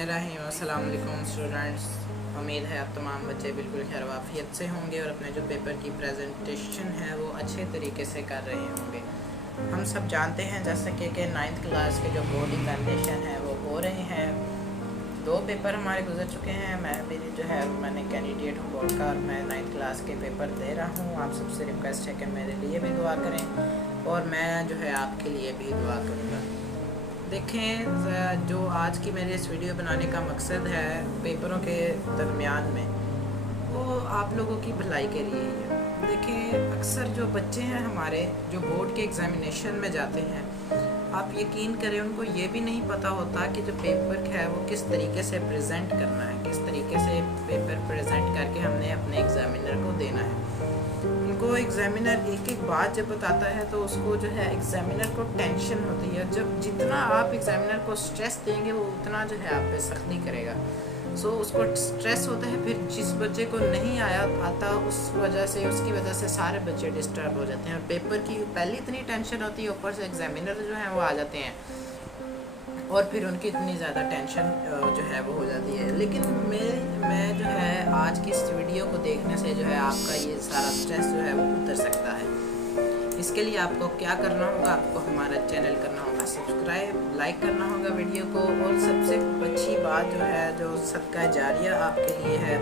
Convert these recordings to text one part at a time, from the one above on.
बिस्मिल्लाहिर्रहमानिर्रहीम। अस्सलाम वालेकुम स्टूडेंट्स। उम्मीद है आप तमाम बच्चे बिल्कुल खैर वाफियत से होंगे और अपने जो पेपर की प्रेजेंटेशन है वो अच्छे तरीके से कर रहे होंगे। हम सब जानते हैं जैसे कि 9th क्लास के जो बोर्ड एग्जामिनेशन है वो हो रहे हैं। 2 पेपर हमारे गुजर चुके हैं। मैं भी जो है मैंने कैंडिडेट हूँ बोर्ड का और मैं 9th क्लास के पेपर दे रहा हूँ। आप सबसे रिक्वेस्ट है कि मेरे लिए भी दुआ करें और मैं जो है आपके लिए भी दुआ करूँगा। देखें, जो आज की मेरे इस वीडियो बनाने का मकसद है पेपरों के दरमियान में, वो आप लोगों की भलाई के लिए ही है। देखें, अक्सर जो बच्चे हैं हमारे जो बोर्ड के एग्ज़ामिनेशन में जाते हैं, आप यकीन करें उनको ये भी नहीं पता होता कि जो पेपर है वो किस तरीके से प्रेजेंट करना है, किस तरीके से पेपर प्रेजेंट करके हमने अपने एग्ज़ामिनर को देना है। उनको एग्ज़ामिनर एक एक बात जब बताता है तो उसको जो है एग्ज़ामिनर को टेंशन होती है। जब जितना आप एग्ज़ामिनर को स्ट्रेस देंगे वो उतना जो है आप पे सख्ती करेगा। उसको स्ट्रेस होता है। फिर जिस बच्चे को नहीं आता उस वजह से उसकी वजह से सारे बच्चे डिस्टर्ब हो जाते हैं और पेपर की पहले इतनी टेंशन होती है, ऊपर से एग्ज़ामिनर जो है वो आ जाते हैं और फिर उनकी इतनी ज़्यादा टेंशन जो है वो हो जाती है। लेकिन मैं जो है आज की इस वीडियो को देखने से जो है आपका ये सारा स्ट्रेस जो है वो उतर सकता है। इसके लिए आपको क्या करना होगा, आपको हमारा चैनल करना होगा सब्सक्राइब, लाइक करना होगा वीडियो को, और सबसे अच्छी बात जो है जो सदका जारिया आपके लिए है,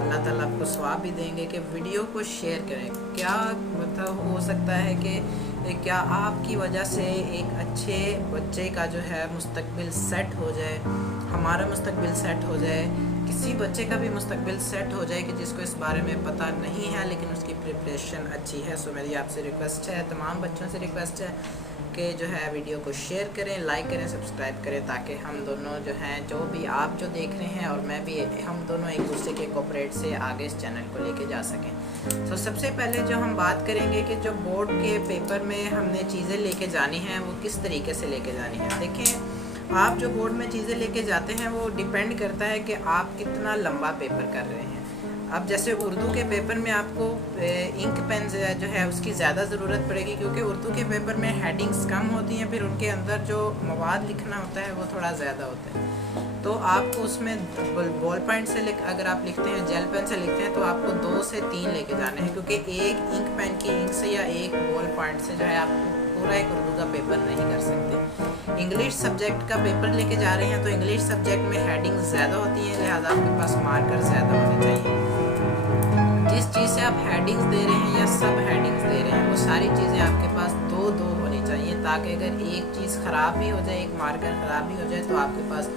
अल्लाह ताला आपको सवाब भी देंगे कि वीडियो को शेयर करें। क्या मतलब हो सकता है कि क्या आपकी वजह से एक अच्छे बच्चे का जो है मुस्तकबिल सेट हो जाए, हमारा मुस्तकबिल सेट हो जाए, किसी बच्चे का भी मुस्तकबिल सेट हो जाए कि जिसको इस बारे में पता नहीं है लेकिन उसकी प्रिपरेशन अच्छी है। मेरी आपसे रिक्वेस्ट है, तमाम बच्चों से रिक्वेस्ट है कि जो है वीडियो को शेयर करें, लाइक करें, सब्सक्राइब करें, ताकि हम दोनों जो हैं, जो भी आप जो देख रहे हैं और मैं भी, हम दोनों एक दूसरे के कोऑपरेट से आगे इस चैनल को लेके जा सकें। सबसे पहले जो हम बात करेंगे कि जो बोर्ड के पेपर में हमने चीज़ें लेके जानी हैं वो किस तरीके से लेके जानी है। देखें, आप जो बोर्ड में चीज़ें लेके जाते हैं वो डिपेंड करता है कि आप कितना लंबा पेपर कर रहे हैं। अब जैसे उर्दू के पेपर में आपको इंक पेन जो है उसकी ज़्यादा ज़रूरत पड़ेगी, क्योंकि उर्दू के पेपर में हेडिंग्स कम होती हैं, फिर उनके अंदर जो मवाद लिखना होता है वो थोड़ा ज़्यादा होता है। तो आपको उसमें बॉल पॉइंट से अगर आप लिखते हैं, जेल पेन से लिखते हैं, तो आपको 2 से 3 लेके जाने हैं, क्योंकि एक इंक पेन की इंक से या एक बॉल पॉइंट से जो है आप पूरा एक उर्दू का पेपर नहीं कर सकते। इंग्लिश सब्जेक्ट का पेपर लेके जा रहे हैं तो इंग्लिश सब्जेक्ट में हेडिंग ज़्यादा होती हैं, लिहाजा आपके पास मार्कर ज़्यादा होने चाहिए। जिस चीज़ से आप हेडिंग्स दे रहे हैं या सब हेडिंग्स दे रहे हैं वो सारी चीज़ें आपके पास 2-2 होनी चाहिए, ताकि अगर एक चीज़ ख़राब भी हो जाए, एक मार्कर ख़राब भी हो जाए, तो आपके पास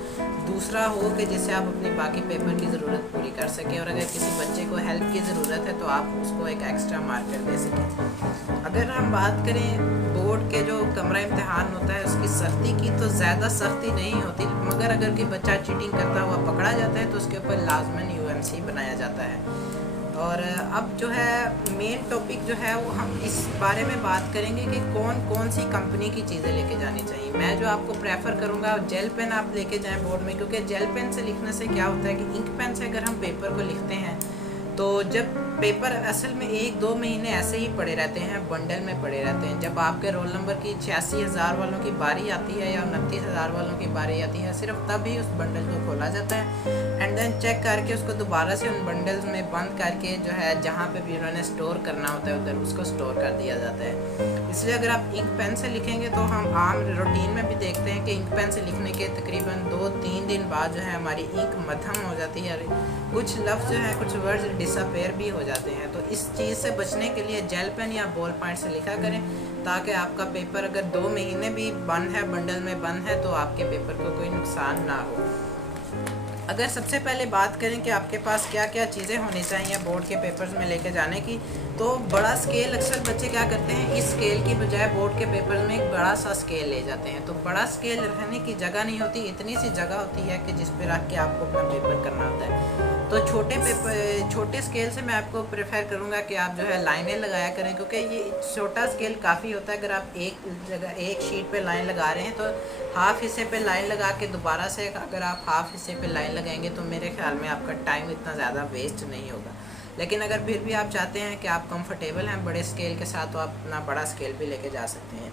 दूसरा हो कि जिससे आप अपने बाकी पेपर की ज़रूरत पूरी कर सकें, और अगर किसी बच्चे को हेल्प की ज़रूरत है तो आप उसको एक एक्स्ट्रा मार्कर दे सकें। अगर हम बात करें बोर्ड के जो कमरा इम्तिहान होता है उसकी सख्ती की, तो ज़्यादा सख्ती नहीं होती, मगर अगर कोई बच्चा चीटिंग करता हुआ पकड़ा जाता है तो उसके ऊपर लाजमन UMC बनाया जाता है। और अब जो है मेन टॉपिक जो है वो हम इस बारे में बात करेंगे कि कौन कौन सी कंपनी की चीज़ें लेके जानी चाहिए। मैं जो आपको प्रेफर करूँगा जेल पेन आप लेके जाएं बोर्ड में, क्योंकि जेल पेन से लिखने से क्या होता है कि इंक पेन से अगर हम पेपर को लिखते हैं तो जब पेपर असल में 1-2 महीने ऐसे ही पड़े रहते हैं, बंडल में पड़े रहते हैं। जब आपके रोल नंबर की 86,000 वालों की बारी आती है या 29,000 वालों की बारी आती है, सिर्फ तभी उस बंडल को खोला जाता है एंड देन चेक करके उसको दोबारा से उन बंडल्स में बंद करके जो है जहाँ पे भी उन्होंने स्टोर करना होता है उधर उसको स्टोर कर दिया जाता है। इसलिए अगर आप इंक पेन से लिखेंगे तो हम आम रूटीन में भी देखते हैं कि इंक पेन से लिखने के तकरीबन 2-3 दिन बाद जो है हमारी इंक मध्यम हो जाती है, कुछ लफ्ज़ जो है, कुछ वर्ड्स डिसअपेयर भी हो जाते हैं। तो इस चीज़ से बचने के लिए जेल पेन या बॉल पॉइंट से लिखा करें, ताकि आपका पेपर अगर 2 महीने भी बंद है, बंडल में बंद है, तो आपके पेपर को कोई नुकसान ना हो। अगर सबसे पहले बात करें कि आपके पास क्या क्या चीज़ें होनी चाहिए बोर्ड के पेपर्स में लेके जाने की, तो बड़ा स्केल, अक्सर बच्चे क्या करते हैं इस स्केल की बजाय बोर्ड के पेपर में एक बड़ा सा स्केल ले जाते हैं। तो बड़ा स्केल रखने की जगह नहीं होती, इतनी सी जगह होती है कि जिस पे रख के आपको अपना पेपर करना होता है। तो छोटे स्केल से मैं आपको प्रेफर करूँगा कि आप जो है लाइनें लगाया करें, क्योंकि ये छोटा स्केल काफ़ी होता है। अगर आप एक शीट पे लाइन लगा रहे हैं तो हाफ हिस्से पे लाइन लगा के दोबारा से अगर आप हाफ हिस्से पे लाइन लगाएंगे तो मेरे ख्याल में आपका टाइम इतना ज़्यादा वेस्ट नहीं होगा। लेकिन अगर फिर भी आप चाहते हैं कि आप कंफर्टेबल हैं बड़े स्केल के साथ, तो आप अपना बड़ा स्केल भी लेके जा सकते हैं।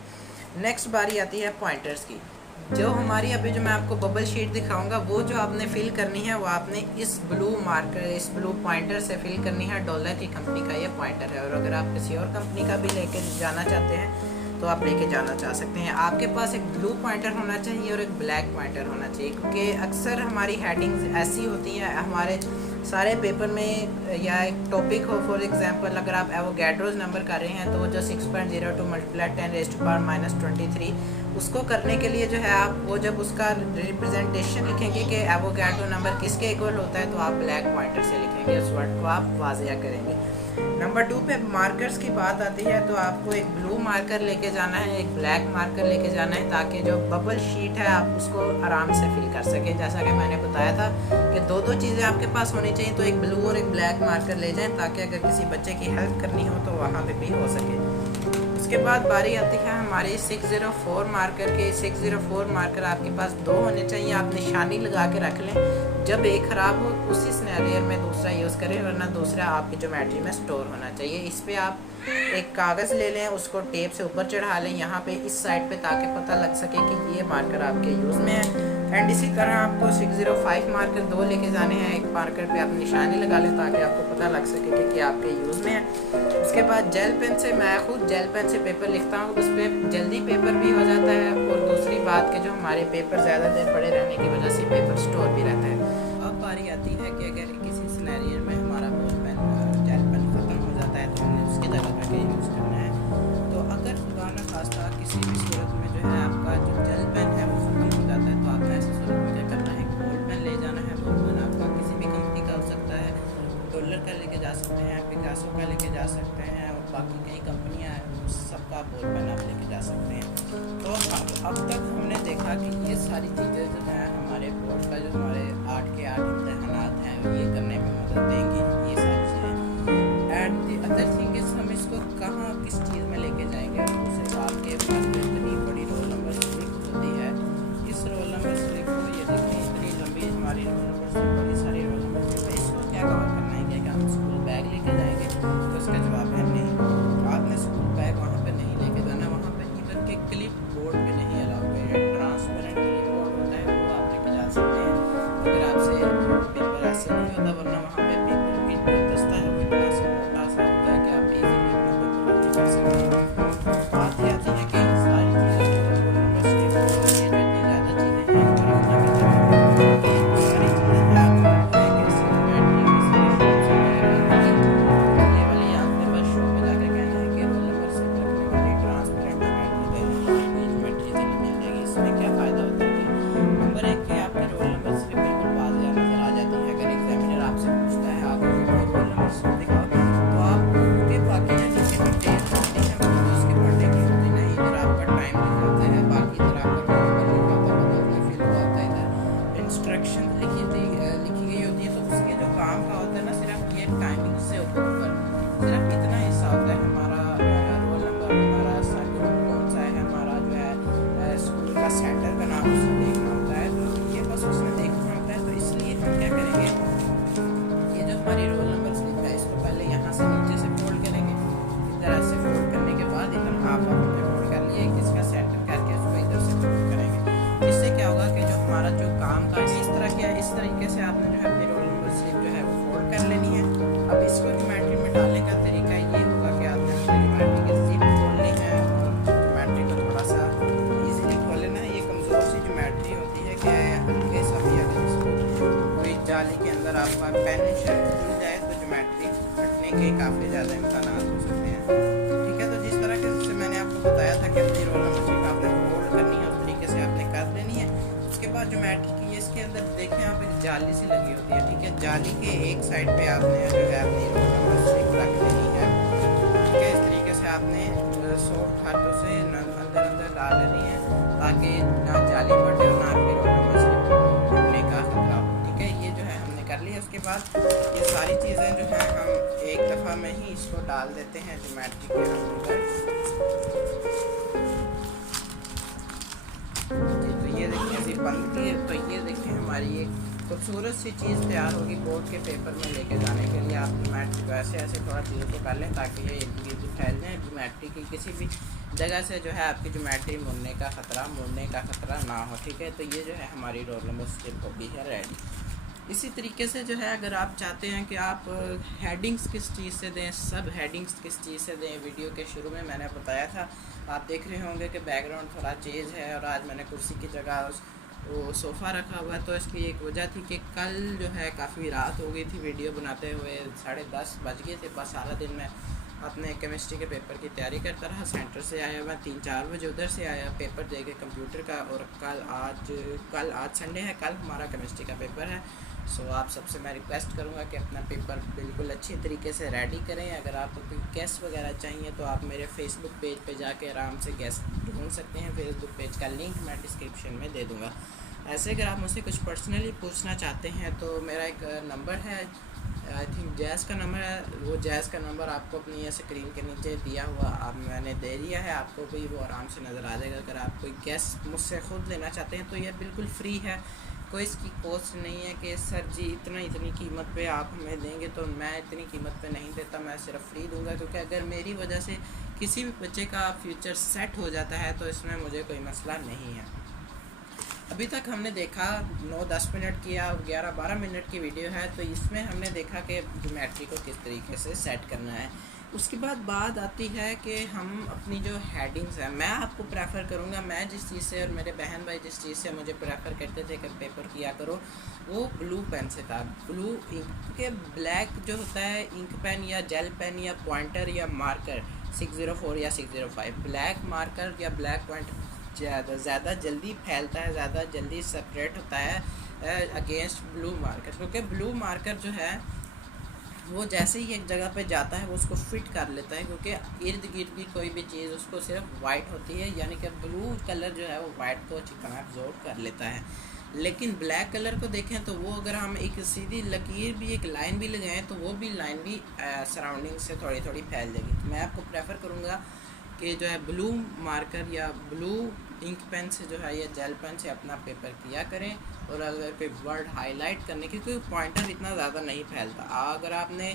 नेक्स्ट बारी आती है पॉइंटर्स की। जो हमारी अभी जो मैं आपको बबल शीट दिखाऊंगा वो जो आपने फिल करनी है वो आपने इस ब्लू मार्कर, इस ब्लू पॉइंटर से फिल करनी है। डॉलर की कंपनी का ये पॉइंटर है, और अगर आप किसी और कंपनी का भी लेके जाना चाहते हैं तो आप लेके जाना चाह सकते हैं। आपके पास एक ब्लू पॉइंटर होना चाहिए और एक ब्लैक पॉइंटर होना चाहिए, क्योंकि अक्सर हमारी हेडिंग्स ऐसी होती हैं हमारे सारे पेपर में, या एक टॉपिक हो फॉर एग्जांपल अगर आप एवोगैड्रोस नंबर कर रहे हैं तो वो जो 6.02 मल्टीप्लाई 10⁻⁻23 उसको करने के लिए जो है आप वो जब उसका रिप्रेजेंटेशन लिखेंगे कि एवोगैड्रो नंबर किसके इक्वल होता है तो आप ब्लैक पॉइंटर से लिखेंगे, उस वर्ड को आप वाजिया करेंगे। नंबर 2 पे मार्कर्स की बात आती है तो आपको एक ब्लू मार्कर लेके जाना है, एक ब्लैक मार्कर लेके जाना है, ताकि जो बबल शीट है आप उसको आराम से फिल कर सकें। जैसा कि मैंने बताया था कि दो चीज़ें आपके पास होनी चाहिए, तो एक ब्लू और एक ब्लैक मार्कर ले जाएं ताकि अगर किसी बच्चे की हेल्प करनी हो तो वहाँ पे भी हो सके। उसके बाद बारी आती है हमारी 604 मार्कर के। 604 मार्कर आपके पास 2 होने चाहिए, आप निशानी लगा के रख लें, जब एक ख़राब हो उसी सिनेरियो में दूसरा यूज़ करें, वरना दूसरा आपकी ज्योमेट्री में स्टोर होना चाहिए। इस पर आप एक कागज़ ले लें, उसको टेप से ऊपर चढ़ा लें यहाँ पे इस साइड पे, ताकि पता लग सके कि ये मार्कर आपके यूज़ में है। एंड इसी तरह आपको 605 मार्कर 2 लेके जाने हैं, एक मार्कर पे आप निशानी लगा लें ताकि आपको पता लग सके कि आपके यूज़ में है। उसके बाद जेल पेन से, मैं खुद जेल पेन से पेपर लिखता हूँ, उस पर जल्दी पेपर भी हो जाता है, और दूसरी बात कि जो हमारे पेपर ज़्यादा देर पड़े रहने की वजह से पेपर स्टोर भी रहता है। अब बारी आती है कि अगर किसी सिनेरियो में हमारा बॉल पेन जेल पेन ख़त्म हो जाता है तो हमने उसकी जगह पर क्या यूज़ करना है। तो अगर खुदा न खास्ता किसी भी सूरत में जो है आपका जो जेल पेन है वो ख़त्म हो जाता है तो आपने ऐसी सूरत में क्या करना है, बॉल पेन ले जाना है। बॉल पेन आपका किसी भी कंपनी का हो सकता है, डॉलर का लेके जा सकते हैं, पिकासो का लेके जा सकते हैं, और बाकी कई कंपनियां हैं सबका बॉल पेन आप लेके जा सकते हैं। तो अब तक हमने देखा कि ये सारी चीज़ें जो है हमारे बोर्ड का जो हमारे 8 के 8 इम्तहानात हैं ये करने में मदद देंगी, ये सारी चीज़ें। And the other thing is हम इसको कहाँ किस चीज़ में लेके जाएंगे, उसे आपके पास इतनी बड़ी रोल नंबर स्लिप होती है, इस रोल नंबर स्लिप को ये देखिए इतनी लंबी हमारी रोल नंबर स्लिप, बड़ी सारी रोल नंबर स्लिप है, इसको क्या कवर करना है क्या हम स्कूल बैग लेके जाएंगे? तो इसका जवाब है नहीं, आपने स्कूल बैग वहाँ पे नहीं लेके जाना, वहाँ पे इवन के क्लिप बोर्ड भी नहीं अलाउ है। ट्रांसपेरेंट क्लिप बोर्ड होता है वो आप लेके जा सकते हैं अगर आपसे पेपर ऐसे नहीं होता, वरना वहाँ पे पेपर की जो दस्ता है वो इतना सा मोटा सा होता है कि आप इजीली अपना पेपर रख कर सकते हैं। बात ये आती है कि सारी चीज़ें ये जो इतनी ज़्यादा चीज़ें हैं सारी चीज़ें हैं आपको एक ऐसी बैटरी ये वाली आपने बस शो पे जाके कहना है कि रोल नंबर से रखने वाली ट्रांसपेरेंट ज्योमेट्री से मिल जाएगी। इसमें क्या फ़ायदा होता है कि नंबर 1 के आपके रोल नंबर से बिल्कुल वाज़ेह नज़र आ जाती है। अगर एग्जामिनर आपसे पूछता है आप रोल नंबर से दिखाओ तो आप उसके बाकी जो नीचे डिटेल्स होती हैं वो उसके पढ़ने की होती नहीं, इधर आपका टाइम लिखा होता है, बाकी इधर आपका रोल नंबर लिखा होता है, मतलब फिल हुआ होता है, इधर इंस्ट्रक्शन लिखी गई होती है। तो उसके जो काम का होता है ना सिर्फ ये टाइमिंग से ऊपर सिर्फ इतना हिस्सा होता है हमारा रोल नंबर, हमारा स्कूल कौन सा है, हमारा जो है स्कूल का सेंटर का नाम उसने देखना होता है, तो ये बस उसने देखना होता है। तो इसलिए हम क्या करेंगे, ये जो हमारी रोल नंबर स्लिप है इसको पहले यहाँ से नीचे से फोल्ड करेंगे, इस तरह से फोल्ड करने के बाद इधर हाफ हमने फोल्ड कर लिया, इसका सेंटर करके उसको इधर से फोल्ड करेंगे। इससे क्या होगा कि जो हमारा जो काम का इस तरह क्या इस तरीके से आपने जो है अपनी रोल नंबर स्लिप जो है वो फोल्ड कर लेनी है। अब इसको ज्योमेट्री में डालने का तरीका ये होगा कि आपने अपनी ज्योमेट्री की जिप खोलनी है और ज्योमेट्री को थोड़ा सा ईजिली खोल लेना है। ये कमज़ोर सी ज्योमेट्री होती है कि हल्के सा भी अगर इसको कोई जाली के अंदर आपका पेन खुल जाए तो ज्योमेट्री फटने के काफ़ी ज़्यादा इम्कान हो सकते हैं। ठीक है, तो जिस तरह के मैंने आपको बताया था कि अपनी रोल नंबर स्लिप आपने फोल्ड करनी है उस तरीके से आपने कर लेनी है। उसके बाद ज्योमेट्री की इसके अंदर देखें आप एक जाली सी लगी होती है, ठीक है, जाली के एक साइड पे आपने जो है अपनी रोल नंबर स्लिप रख लेनी है। ठीक है, इस तरीके से आपने सॉफ्ट हाथों से अंदर अंदर डाल लेनी है ताकि ना जाली फटे और ना आपकी रोल नंबर स्लिप फटने का खतरा हो। ठीक है, ये जो है हमने कर लिया। उसके बाद ये सारी चीज़ें जो है हम एक दफ़ा में ही इसको डाल देते हैं ज्योमेट्री के अंदर। तो ये देखिए जिप बंद की है, तो ये देखिए हमारी एक खूबसूरत सी चीज़ तैयार होगी बोर्ड के पेपर में लेके जाने के लिए। आप ज्योमेट्री वैसे ऐसे थोड़ा चीज़ों को कर लें ताकि ये इर्द गिर्द फैल जाए। ज्योमेट्री की किसी भी जगह से जो है आपकी ज्योमेट्री मुड़ने का ख़तरा ना हो, ठीक है। तो ये जो है हमारी रोल नंबर स्किप होगी है रेडी। इसी तरीके से जो है अगर आप चाहते हैं कि आप हेडिंग्स किस चीज़ से दें, सब हेडिंग्स किस चीज़ से दें, वीडियो के शुरू में मैंने बताया था, आप देख रहे होंगे कि बैकग्राउंड थोड़ा चेंज है और आज मैंने कुर्सी की जगह वो सोफ़ा रखा हुआ है। तो इसकी एक वजह थी कि कल जो है काफ़ी रात हो गई थी वीडियो बनाते हुए, 10:30 बज गए थे। बस सारा दिन मैं अपने केमिस्ट्री के पेपर की तैयारी करता रहा। सेंटर से आया मैं 3-4 बजे उधर से आया पेपर दे के कंप्यूटर का, और कल आज संडे है, कल हमारा केमिस्ट्री का पेपर है। सो आप सबसे मैं रिक्वेस्ट करूँगा कि अपना पेपर बिल्कुल अच्छी तरीके से रेडी करें। अगर आपको कोई गेस्ट वगैरह चाहिए तो आप मेरे फेसबुक पेज पे जाके आराम से गेस्ट ढूंढ सकते हैं। फेसबुक पेज का लिंक मैं डिस्क्रिप्शन में दे दूँगा। ऐसे अगर आप मुझसे कुछ पर्सनली पूछना चाहते हैं तो मेरा एक नंबर है, आई थिंक जैज़ का नंबर है, वो जैज़ का नंबर आपको अपनी स्क्रीन के नीचे दिया हुआ मैंने दे दिया है आपको भी, वो आराम से नज़र आ जाएगा। अगर आप कोई गेस्ट मुझसे ख़ुद लेना चाहते हैं तो ये बिल्कुल फ्री है, कोई इसकी कॉस्ट नहीं है कि सर जी इतनी कीमत पे आप हमें देंगे। तो मैं इतनी कीमत पे नहीं देता, मैं सिर्फ फ्री दूंगा, क्योंकि अगर मेरी वजह से किसी भी बच्चे का फ्यूचर सेट हो जाता है तो इसमें मुझे कोई मसला नहीं है। अभी तक हमने देखा 9-10 मिनट की या 11-12 मिनट की वीडियो है, तो इसमें हमने देखा कि ज्योमेट्री को किस तरीके से सेट करना है। उसके बाद बात आती है कि हम अपनी जो हेडिंग्स है, मैं आपको प्रेफर करूँगा, मैं जिस चीज़ से और मेरे बहन भाई जिस चीज़ से मुझे प्रेफर करते थे कि पेपर किया करो, वो ब्लू पेन से था। ब्लू इंक के ब्लैक जो होता है इंक पेन या जेल पेन या पॉइंटर या मार्कर 604 या 605, ब्लैक मार्कर या ब्लैक पॉइंटर ज़्यादा जल्दी फैलता है, ज़्यादा जल्दी सेपरेट होता है अगेंस्ट ब्लू मार्कर, क्योंकि ब्लू मार्कर जो है वो जैसे ही एक जगह पे जाता है वो उसको फिट कर लेता है, क्योंकि इर्द गिर्द की कोई भी चीज़ उसको सिर्फ वाइट होती है, यानी कि ब्लू कलर जो है वो वाइट को अच्छी तरह एब्जॉर्ब कर लेता है। लेकिन ब्लैक कलर को देखें तो वो अगर हम एक सीधी लकीर भी, एक लाइन भी लगाएं तो वो भी लाइन भी सराउंडिंग से थोड़ी थोड़ी फैल जाएगी। तो मैं आपको प्रेफर करूँगा कि जो है ब्लू मार्कर या ब्लू इंक पेन से जो है या जेल पेन से अपना पेपर किया करें। और अगर कोई वर्ड हाईलाइट करने की, कोई पॉइंटर इतना ज़्यादा नहीं फैलता। अगर आपने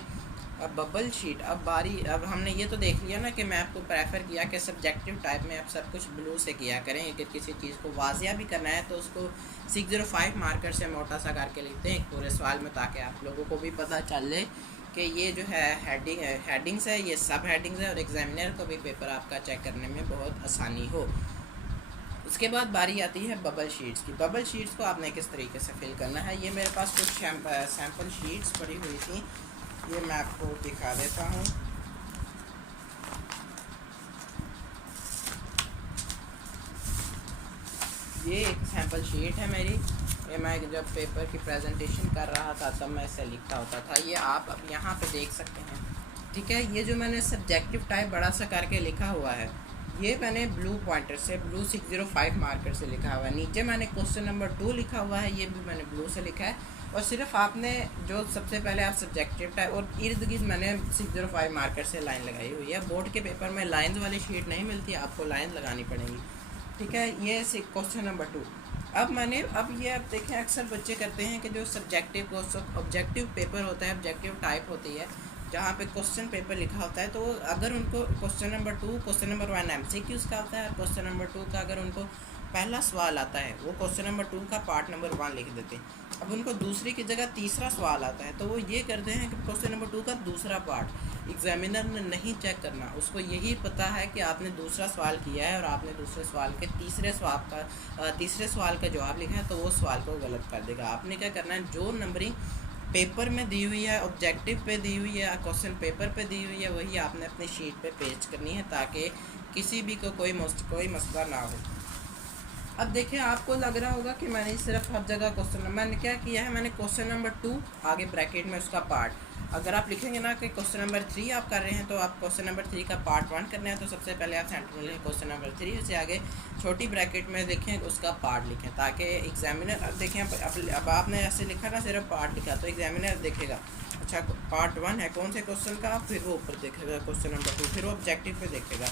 बबल शीट, अब हमने ये तो देख लिया ना कि मैं आपको प्रेफर किया कि सब्जेक्टिव टाइप में आप सब कुछ ब्लू से किया करें। अगर किसी चीज़ को वाजिया भी करना है तो उसको 605 मार्कर से मोटा सा करके लिखते हैं पूरे सवाल में, ताकि आप लोगों को भी पता चले कि ये जो है हेडिंग्स है, ये सब हेडिंग्स है, और एग्जामिनर को भी पेपर आपका चेक करने में बहुत आसानी हो। उसके बाद बारी आती है बबल शीट्स की। बबल शीट्स को आपने किस तरीके से फिल करना है, ये मेरे पास कुछ सैम्पल शीट्स पड़ी हुई थी, ये मैं आपको दिखा देता हूँ। ये एक सैम्पल शीट है मेरी, ये मैं जब पेपर की प्रेजेंटेशन कर रहा था तब मैं इसे लिखता होता था। ये आप अब यहाँ पे देख सकते हैं, ठीक है। ये जो मैंने सब्जेक्टिव टाइप बड़ा सा करके लिखा हुआ है, ये मैंने ब्लू पॉइंटर से, ब्लू 605 मार्कर से लिखा हुआ है। नीचे मैंने क्वेश्चन नंबर 2 लिखा हुआ है, ये भी मैंने ब्लू से लिखा है। और सिर्फ आपने जो सबसे पहले आप सब्जेक्टिव टाइप और इर्द गिर्द मैंने 605 मार्कर से लाइन लगाई हुई है। बोर्ड के पेपर में लाइन वाली शीट नहीं मिलती, आपको लाइन लगानी पड़ेगी, ठीक है। ये क्वेश्चन नंबर 2। अब ये आप देखें, अक्सर बच्चे करते हैं कि जो सब्जेक्टिव ऑब्जेक्टिव पेपर होता है, ऑब्जेक्टिव टाइप होती है, जहाँ पे क्वेश्चन पेपर लिखा होता है, तो अगर उनको question number 2, question number 1 MCQs का होता है, और क्वेश्चन नंबर 2 का अगर उनको पहला सवाल आता है, वो क्वेश्चन नंबर 2 का पार्ट नंबर 1 लिख देते हैं। अब उनको दूसरी की जगह तीसरा सवाल आता है, तो वो ये करते हैं कि क्वेश्चन नंबर 2 का दूसरा पार्ट एग्जामिनर ने नहीं चेक करना, उसको यही पता है कि आपने दूसरा सवाल किया है और आपने दूसरे सवाल के तीसरे सवाल का जवाब लिखा है, तो वो सवाल को गलत कर देगा। आपने क्या करना है, जो नंबरिंग पेपर में दी हुई है, ऑब्जेक्टिव पे दी हुई है, क्वेश्चन पेपर पे दी हुई है, वही आपने अपनी शीट पे पेस्ट करनी है, ताकि किसी भी को कोई मसला ना हो। अब देखिए, आपको लग रहा होगा कि मैंने सिर्फ हर जगह मैंने क्या किया है, मैंने क्वेश्चन नंबर 2 आगे ब्रैकेट में उसका पार्ट, अगर आप लिखेंगे ना कि क्वेश्चन नंबर 3 आप कर रहे हैं, तो आप क्वेश्चन नंबर 3 का पार्ट 1 करना है, तो सबसे पहले आप सेंटर में लिखें क्वेश्चन नंबर 3, से आगे छोटी ब्रैकेट में देखें उसका पार्ट लिखें, ताकि एग्जामिनर, अब देखें अब आपने ऐसे लिखा ना, सिर्फ पार्ट लिखा, तो एग्जामिनर देखेगा अच्छा पार्ट 1 है कौन से क्वेश्चन का, फिर वो ऊपर देखेगा क्वेश्चन नंबर 2, फिर वो ऑब्जेक्टिव पे देखेगा।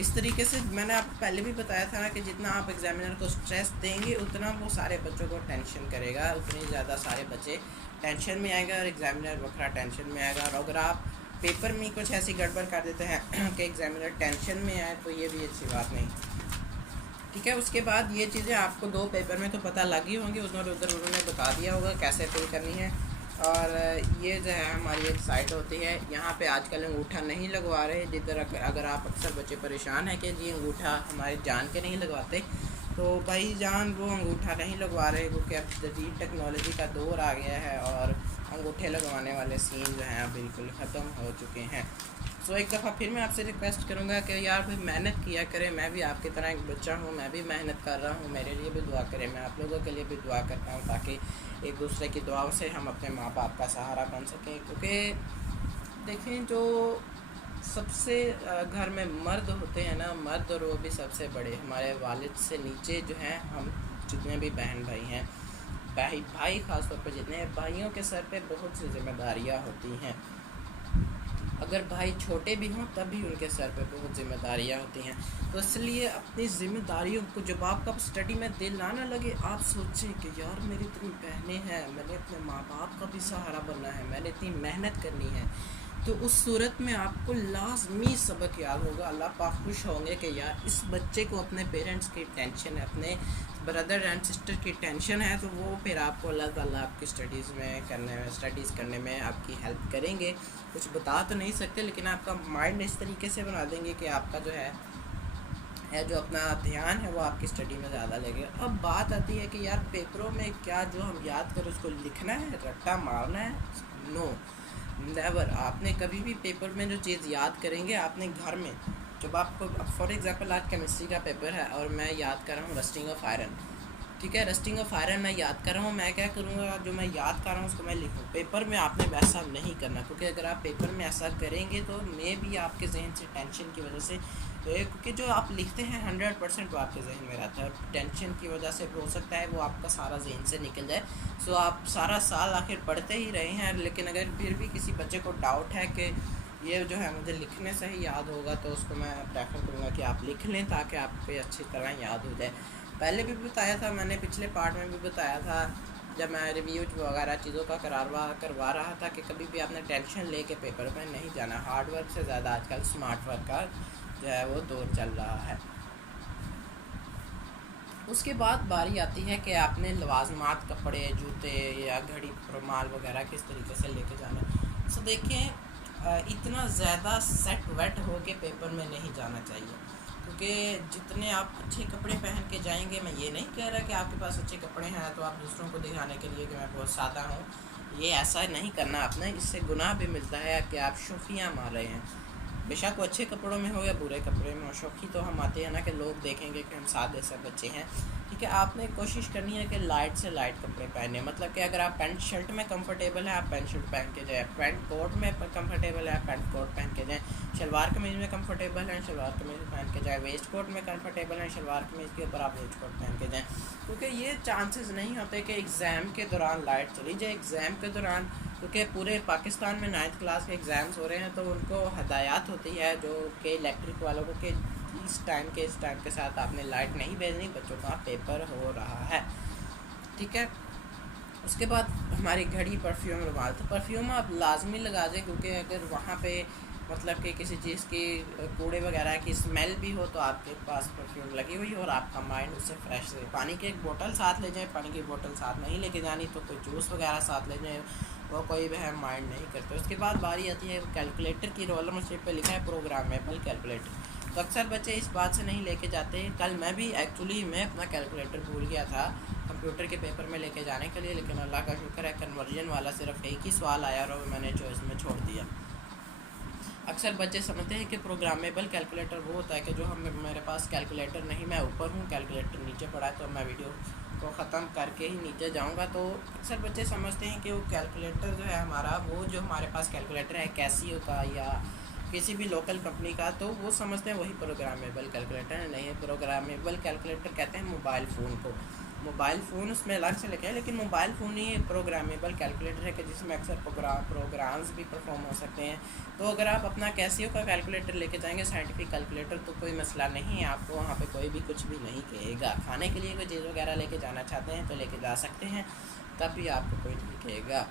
इस तरीके से मैंने आपको पहले भी बताया था ना कि जितना आप एग्जामिनर को स्ट्रेस देंगे उतना वो सारे बच्चों को टेंशन करेगा, उतनी ज़्यादा सारे बच्चे टेंशन में आएगा और एग्जामिनर बखरा टेंशन में आएगा। और अगर आप पेपर में कुछ ऐसी गड़बड़ कर देते हैं कि एग्जामिनर टेंशन में आए तो ये भी अच्छी बात नहीं। ठीक है, उसके बाद ये चीज़ें आपको 2 पेपर में तो पता लग ही होंगी, उधर उन्होंने बता दिया होगा कैसे फिल करनी है। और ये जो है हमारी एक साइट होती है, यहाँ पे आजकल अंगूठा नहीं लगवा रहे, जिधर अगर आप अक्सर बच्चे परेशान हैं कि जी अंगूठा हमारे जान के नहीं लगवाते, तो भाई जान वो अंगूठा नहीं लगवा रहे क्योंकि अब जदीद टेक्नोलॉजी का दौर आ गया है और अंगूठे लगवाने वाले सीन जो हैं बिल्कुल ख़त्म हो चुके हैं। सो एक दफ़ा फिर मैं आपसे रिक्वेस्ट करूँगा कि यार भाई मेहनत किया करें, मैं भी आपकी तरह एक बच्चा हूँ, मैं भी मेहनत कर रहा हूँ, मेरे लिए भी दुआ करें, मैं आप लोगों के लिए भी दुआ करता हूँ ताकि एक दूसरे की दुआओं से हम अपने माँ बाप का सहारा बन सकें। क्योंकि देखें जो सबसे घर में मर्द होते हैं ना, मर्द, और वो भी सबसे बड़े, हमारे वालिद से नीचे जो हैं हम जितने भी बहन भाई हैं, भाई ख़ास तौर पर जितने भाइयों के सर पे बहुत सी जिम्मेदारियाँ होती हैं। अगर भाई छोटे भी हों तब भी उनके सर पे बहुत ज़िम्मेदारियाँ होती हैं। तो इसलिए अपनी ज़िम्मेदारियों को जब आपका स्टडी में दिल ना लगे, आप सोचें कि यार मेरी इतनी बहनें हैं, मैंने अपने माँ बाप का भी सहारा बनना है, मैंने इतनी मेहनत करनी है, तो उस सूरत में आपको लाजमी सबक याद होगा। अल्लाह पाक खुश होंगे कि यार इस बच्चे को अपने पेरेंट्स की टेंशन है, अपने ब्रदर एंड सिस्टर की टेंशन है, तो वो फिर आपको अल्लाह ताला आपकी स्टडीज़ करने में आपकी हेल्प करेंगे। कुछ बता तो नहीं सकते, लेकिन आपका माइंड इस तरीके से बना देंगे कि आपका जो है जो अपना ध्यान है वो आपकी स्टडी में ज़्यादा लगेगा। अब बात आती है कि यार पेपरों में क्या जो हम याद करें उसको लिखना है, रट्टा मारना है? No, never. आपने कभी भी पेपर में जो चीज़ याद करेंगे, आपने घर में जब आपको, फॉर एग्जांपल आज केमिस्ट्री का पेपर है और मैं याद कर रहा हूँ रस्टिंग ऑफ आयरन, ठीक है, रस्टिंग ऑफ आयरन मैं याद कर रहा हूँ, मैं क्या करूँगा, जो मैं याद कर रहा हूँ उसको मैं लिखूँ। पेपर में आपने वैसा नहीं करना, क्योंकि अगर आप पेपर में ऐसा करेंगे तो मे भी आपके जहन से टेंशन की वजह से, क्योंकि जो आप लिखते हैं 100% वो आपके जहन में रहता है, टेंशन की वजह से हो सकता है वो आपका सारा जहन से निकल जाए। सो आप सारा साल आखिर पढ़ते ही रहे हैं, लेकिन अगर फिर भी किसी बच्चे को डाउट है कि ये जो है मुझे लिखने से ही याद होगा, तो उसको मैं प्रेफर करूँगा कि आप लिख लें ताकि आपको अच्छी तरह याद हो जाए। पहले भी बताया था मैंने, पिछले पार्ट में भी बताया था जब मैं रिव्यू वगैरह चीज़ों का करवा रहा था कि कभी भी आपने टेंशन लेके पेपर में नहीं जाना। हार्ड वर्क से ज़्यादा आजकल स्मार्ट वर्क का जो है वो दौर चल रहा है। उसके बाद बारी आती है कि आपने लवाजमात, कपड़े, जूते या घड़ी, रुमाल वगैरह किस तरीके से लेके जाना। सो देखें इतना ज़्यादा सेट वेट हो के पेपर में नहीं जाना चाहिए, क्योंकि जितने आप अच्छे कपड़े पहन के जाएंगे, मैं ये नहीं कह रहा कि आपके पास अच्छे कपड़े हैं तो आप दूसरों को दिखाने के लिए कि मैं बहुत सादा हूँ, ये ऐसा नहीं करना आपने। इससे गुनाह भी मिलता है कि आप शोखियाँ मार रहे हैं। बेशक वो अच्छे कपड़ों में हो या बुरे कपड़े में हो, शौकी तो हम आते हैं ना कि लोग देखेंगे कि हम सादे से बच्चे हैं। ठीक है, आपने कोशिश करनी है कि लाइट से लाइट कपड़े पहने, मतलब कि अगर आप पैंट शर्ट में कंफर्टेबल है आप पैंट शर्ट पहन के जाए, पैंट कोट में कंफर्टेबल है आप पैंट कोट पहन के जाएँ, शलवार कमीज़ में कंफर्टेबल है शलवार कमीज़ पहन के जाए, वेस्ट कोट में कंफर्टेबल है शलवार कमीज़ के ऊपर आप वेस्ट कोट पहन के जाएँ। क्योंकि ये चांसेस नहीं होते कि एग्ज़ाम के दौरान लाइट चली जाए। एग्ज़ाम के दौरान, क्योंकि पूरे पाकिस्तान में 9th क्लास के एग्ज़ाम्स हो रहे हैं, तो उनको हदायत होती है जो कि इलेक्ट्रिक वालों को कि इस टाइम के साथ आपने लाइट नहीं भेजनी, बच्चों का पेपर हो रहा है। ठीक है, उसके बाद हमारी घड़ी, परफ्यूम, रुमाल। तो परफ्यूम आप लाजमी लगा दें, क्योंकि अगर वहाँ पे मतलब कि किसी चीज़ की कूड़े वगैरह की स्मेल भी हो तो आपके पास परफ्यूम लगी हुई हो और आपका माइंड उससे फ्रेश रहे। पानी की एक बोतल साथ ले जाएं, पानी की बोतल साथ नहीं लेके जानी तो कोई जूस वगैरह साथ ले जाएं, वो कोई वह माइंड नहीं करते। उसके बाद बारी आती है कैलकुलेटर की। रोल नंबर स्लिप पे लिखा है प्रोग्रामेबल कैलकुलेटर, तो अक्सर बच्चे इस बात से नहीं लेके जाते। कल मैं भी एक्चुअली मैं अपना कैलकुलेटर भूल गया था कंप्यूटर के पेपर में लेके जाने के लिए, लेकिन अल्लाह का शुक्र है कन्वर्जन वाला सिर्फ एक ही सवाल आया और मैंने चॉइस में छोड़ दिया। अक्सर बच्चे समझते हैं कि प्रोग्रामेबल कैलकुलेटर वो होता है कि जो मेरे पास कैलकुलेटर नहीं, मैं ऊपर हूँ, कैलकुलेटर नीचे पड़ा है तो मैं वीडियो को ख़त्म करके ही नीचे जाऊँगा। तो अक्सर बच्चे समझते हैं कि वो कैलकुलेटर जो है हमारा, वो जो हमारे पास कैलकुलेटर है कैसियो का या किसी भी लोकल कंपनी का, तो वो समझते हैं वही प्रोग्रामेबल कैलकुलेटर है। नहीं है, प्रोग्रामेबल कैलकुलेटर कहते हैं मोबाइल फ़ोन को। मोबाइल फ़ोन उसमें अलग से लिखा है, लेकिन मोबाइल फ़ोन ही एक प्रोग्रामेबल कैलकुलेटर है कि जिसमें अक्सर प्रोग्राम्स भी परफॉर्म हो सकते हैं। तो अगर आप अपना कैसियो का कैलकुलेटर लेके जाएंगे, साइंटिफिक कैलकुलेटर, तो कोई मसला नहीं है, आपको वहाँ पे कोई भी कुछ भी नहीं कहेगा। खाने के लिए कोई चीज़ वगैरह लेके जाना चाहते हैं तो लेके जा सकते हैं, तब भी आपको कोई नहीं कहेगा।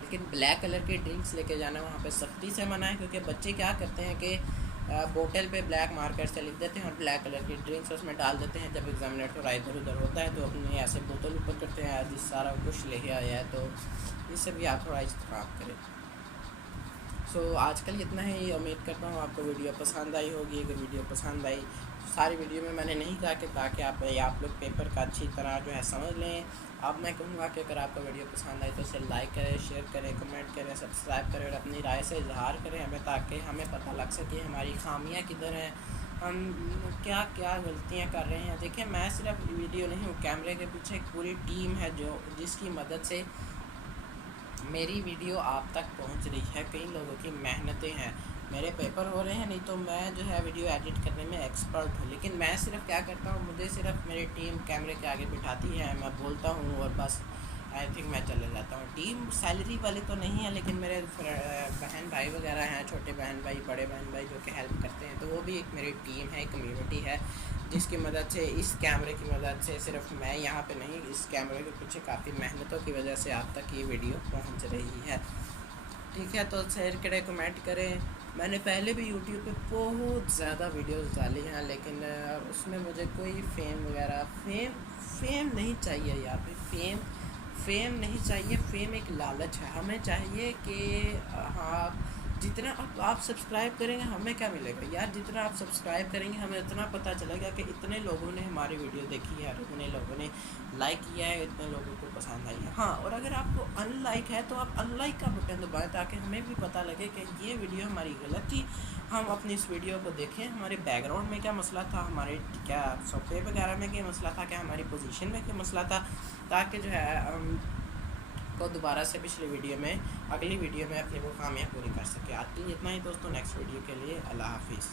लेकिन ब्लैक कलर की ड्रिंक्स लेके जाना वहाँ पे सख्ती से मना है, क्योंकि बच्चे क्या करते हैं कि बोतल पे ब्लैक मार्कर से लिख देते हैं और ब्लैक कलर की ड्रिंक्स उसमें डाल देते हैं। जब एग्जामिनेटर थोड़ा इधर उधर होता है तो अपने ऐसे बोतल ऊपर करते हैं, जिस सारा कुछ लेके आया है, तो इससे भी आप थोड़ा इस्तेमाल करें। सो आजकल इतना ही। उम्मीद करता हूँ आपको वीडियो पसंद आई होगी। अगर वीडियो पसंद आई, सारी वीडियो में मैंने नहीं कहा कि ताकि आप लोग पेपर का अच्छी तरह जो है समझ लें। अब मैं कहूँगा कि अगर आपको वीडियो पसंद आई तो इसे लाइक करें, शेयर करें, कमेंट करें, सब्सक्राइब करें और अपनी राय से इजहार करें हमें, ताकि हमें पता लग सके हमारी खामियाँ किधर हैं, हम क्या क्या गलतियाँ कर रहे हैं। देखिए, मैं सिर्फ वीडियो नहीं हूँ, कैमरे के पीछे एक पूरी टीम है जिसकी मदद से मेरी वीडियो आप तक पहुंच रही है। कई लोगों की मेहनतें हैं, मेरे पेपर हो रहे हैं, नहीं तो मैं जो है वीडियो एडिट करने में एक्सपर्ट हूँ। लेकिन मैं सिर्फ क्या करता हूँ, मुझे सिर्फ मेरी टीम कैमरे के आगे बिठाती है, मैं बोलता हूँ और बस आई थिंक मैं चले जाता हूँ। टीम सैलरी वाले तो नहीं है, लेकिन मेरे बहन भाई वगैरह हैं, छोटे बहन भाई, बड़े बहन भाई जो कि हेल्प करते हैं, तो वो भी एक मेरी टीम है, एक कम्युनिटी है, जिसकी मदद से, इस कैमरे की मदद से, सिर्फ मैं यहाँ पे नहीं, इस कैमरे के पीछे काफ़ी मेहनतों की वजह से आप तक ये वीडियो पहुँच रही है। ठीक है, तो शेयर करें, कमेंट करें। मैंने पहले भी यूट्यूब पे बहुत ज़्यादा वीडियोस डाली हैं, लेकिन उसमें मुझे कोई फेम नहीं चाहिए। यहाँ पे फेम नहीं चाहिए। फेम एक लालच है। हमें चाहिए कि हाँ, जितना आप सब्सक्राइब करेंगे हमें क्या मिलेगा यार, जितना आप सब्सक्राइब करेंगे हमें उतना पता चलेगा कि इतने लोगों ने हमारी वीडियो देखी है और इतने लोगों ने लाइक किया है, इतने लोगों को पसंद आई है। हाँ, और अगर आपको अनलाइक है तो आप अनलाइक का बटन दबाएं, ताकि हमें भी पता लगे कि ये वीडियो हमारी गलत थी, हम अपनी इस वीडियो को देखें, हमारे बैकग्राउंड में क्या मसला था, हमारे क्या सॉफ्टवेयर वगैरह में क्या मसला था, क्या हमारी पोजीशन में क्या मसला था, ताकि जो है को दोबारा से पिछली वीडियो में, अगली वीडियो में अपनी वो खामियाँ पूरी कर सके। आज के लिए इतना ही दोस्तों। नेक्स्ट वीडियो के लिए अल्लाह हाफिज़।